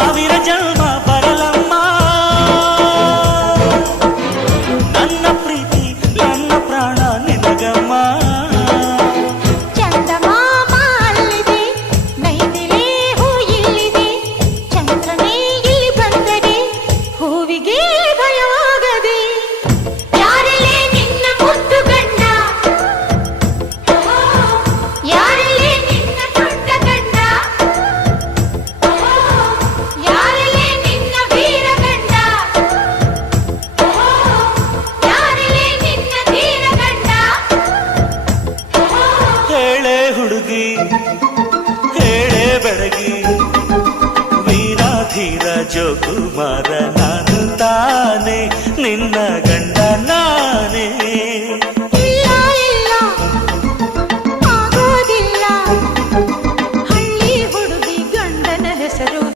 ಸಾವಿರ ಜನ್ಮ ಬರಲಮ್ಮ ನನ್ನ ಪ್ರೀತಿ ನನ್ನ ಪ್ರಾಣ ನಿನಗಮ್ಮ ಚಂದಮಾಮ ಅಲ್ಲಿದೆ ನೈದಿಲೆ ಹೂ ಇಲ್ಲಿದೆ ಚಂದ್ರನೇ ಇಲ್ಲಿ ಬಂದರೆ ಹೂವಿಗೆ ಭಯವಾಗದೆ ಯಾರಲ್ಲೇ ನಿನ್ನ ಮುದ್ದು ಗಂಡ ಯಾರಲ್ಲೇ ನಿನ್ನ ದೊಡ್ಡ ಗಂಡ ಯಾರಲ್ಲೇ ನಿನ್ನ ವೀರ ಗಂಡ ಯಾರಲ್ಲೇ ನಿನ್ನ ಧೀರ ಗಂಡ ಹೇಳೆ ಹುಡುಗಿ ಹೇಳೆ ಬೆಳಗಿ ವೀರಾಧೀರ ಜೋಕುಮಾರ ನಾನು ತಾನೆ ನಿನ್ನ